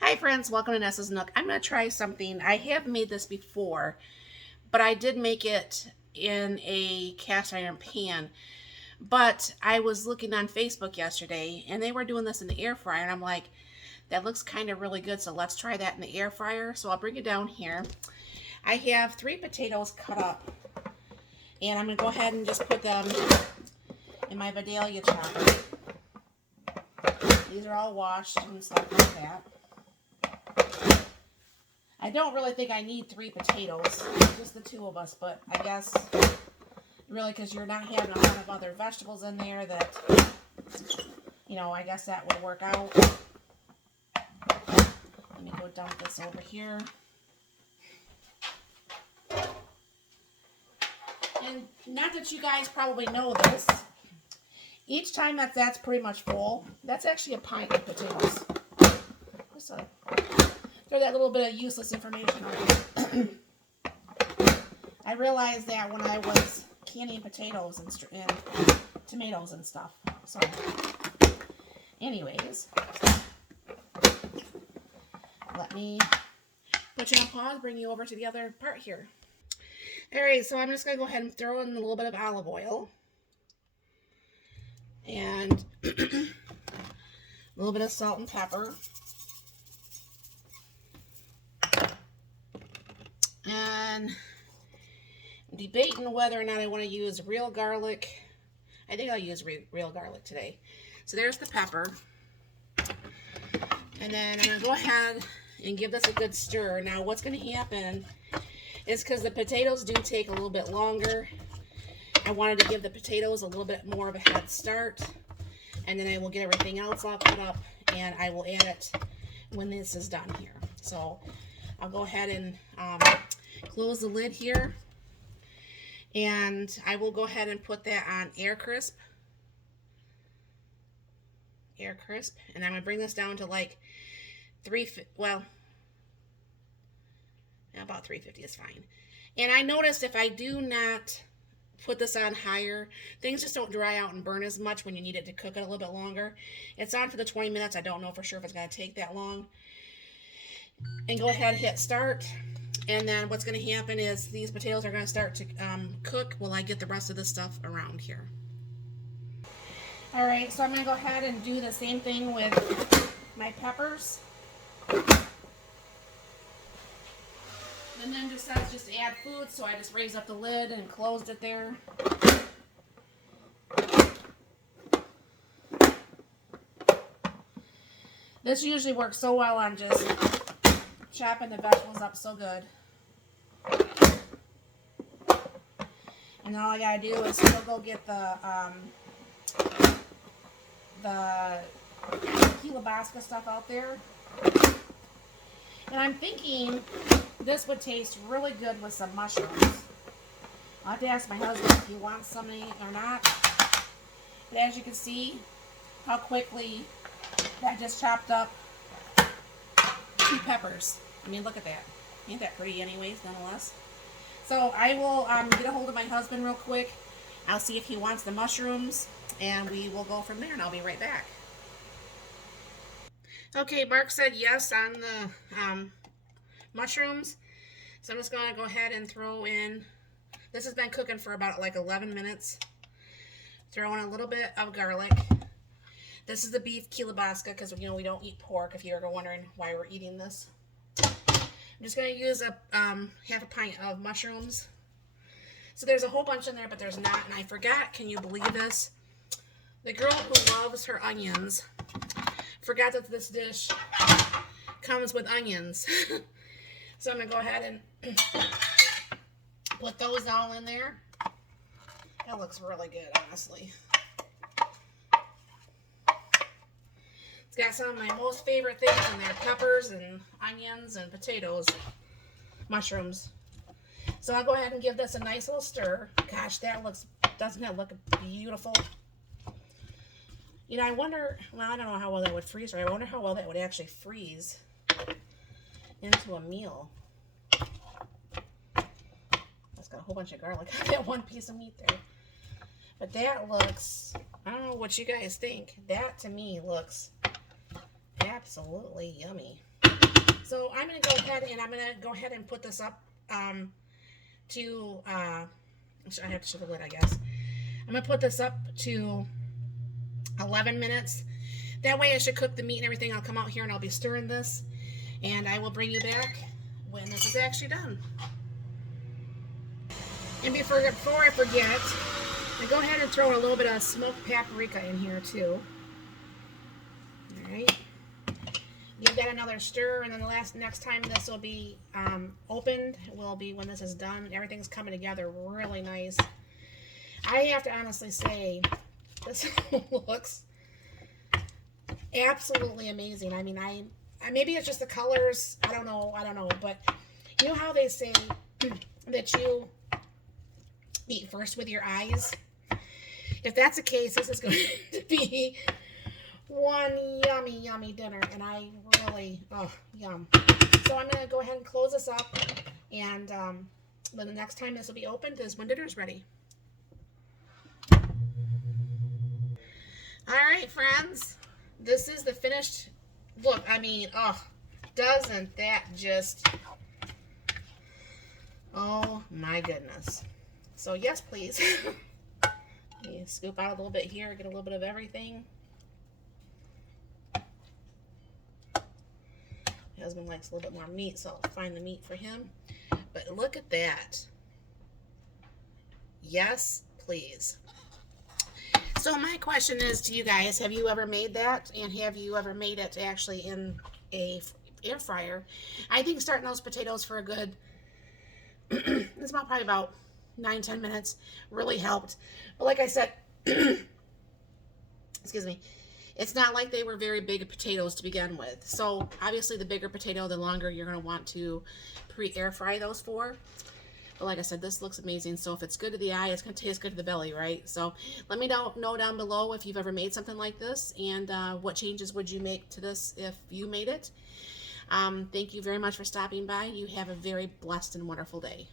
Hi friends, welcome to Nessa's Nook. I'm going to try something. I have made this before, but I did make it in a cast iron pan. But I was looking on Facebook yesterday and they were doing this in the air fryer and I'm like, that looks kind of really good, so let's try that in the air fryer. So I'll bring it down here. I have 3 potatoes cut up and I'm going to go ahead and just put them in my Vidalia chopper. These are all washed and stuff like that. I don't really think I need 3 potatoes, just the 2 of us, but I guess really because you're not having a lot of other vegetables in there that, I guess that would work out. Let me go dump this over here. And not that you guys probably know this, each time that's pretty much full, that's actually a pint of potatoes. Just throw that little bit of useless information on. I realized that when I was canning potatoes and tomatoes and stuff. So, anyways, let me put you on pause, bring you over to the other part here. Alright, so I'm just going to go ahead and throw in a little bit of olive oil. And a little bit of salt and pepper. And I'm debating whether or not I want to use real garlic. I think I'll use real garlic today. So there's the pepper. And then I'm going to go ahead and give this a good stir. Now what's going to happen is because the potatoes do take a little bit longer, I wanted to give the potatoes a little bit more of a head start. And then I will get everything else all cut up and I will add it when this is done here. So I'll go ahead and close the lid here. And I will go ahead and put that on air crisp. And I'm going to bring this down to like about 350 is fine. And I noticed if I do not put this on higher, things just don't dry out and burn as much when you need it to cook it a little bit longer. It's on for the 20 minutes. I don't know for sure if it's going to take that long. And go ahead and hit start. And then what's going to happen is these potatoes are going to start to cook while I get the rest of this stuff around here. Alright, so I'm going to go ahead and do the same thing with my peppers. And then just says just add food, so I just raised up the lid and closed it there. This usually works so well on just chopping the vegetables up so good. And all I gotta do is still go get the Kielbasa stuff out there. And I'm thinking this would taste really good with some mushrooms. I'll have to ask my husband if he wants some or not. But as you can see, how quickly that just chopped up 2 peppers. I mean, look at that. Ain't that pretty anyways, nonetheless. So I will get a hold of my husband real quick. I'll see if he wants the mushrooms, and we will go from there, and I'll be right back. Okay, Mark said yes on the mushrooms. So I'm just going to go ahead and throw in, this has been cooking for about like 11 minutes. Throw in a little bit of garlic. This is the beef kielbasa because, we don't eat pork, if you're ever wondering why we're eating this. I'm just going to use a half a pint of mushrooms. So there's a whole bunch in there, but there's not. And I forgot, can you believe this? The girl who loves her onions forgot that this dish comes with onions. So I'm going to go ahead and put those all in there. That looks really good, honestly. It's got some of my most favorite things in there. Peppers and onions and potatoes. Mushrooms. So I'll go ahead and give this a nice little stir. Gosh, doesn't it look beautiful? I wonder, well, I don't know how well that would freeze, or I wonder how well that would actually freeze into a meal. That's got a whole bunch of garlic on that one piece of meat there. But that looks, I don't know what you guys think. That to me looks absolutely yummy. So I'm going to go ahead and put this up to, I have to shut the lid, I guess. I'm going to put this up to 11 minutes. That way it should cook the meat and everything. I'll come out here and I'll be stirring this. And I will bring you back when this is actually done. And before I forget, I go ahead and throw a little bit of smoked paprika in here too. Alright. Give that another stir, and then next time this will be opened will be when this is done. Everything's coming together really nice. I have to honestly say, this looks absolutely amazing. I mean, I maybe it's just the colors. I don't know. But you know how they say that you eat first with your eyes? If that's the case, this is going to be one yummy dinner, and I really, yum. So I'm going to go ahead and close this up, and then the next time this will be opened is when dinner's ready. All right, friends, this is the finished look. I mean, doesn't that just, oh my goodness. So yes, please. You scoop out a little bit here, get a little bit of everything. My husband likes a little bit more meat, so I'll find the meat for him. But look at that. Yes, please. So my question is to you guys, have you ever made that? And have you ever made it actually in a air fryer? I think starting those potatoes for a good, it's probably about 9-10 minutes really helped. But like I said, excuse me, it's not like they were very big potatoes to begin with. So obviously the bigger potato, the longer you're going to want to pre-air fry those for. But like I said, this looks amazing. So if it's good to the eye, it's going to taste good to the belly, right? So let me know down below if you've ever made something like this, and what changes would you make to this if you made it. Thank you very much for stopping by. You have a very blessed and wonderful day.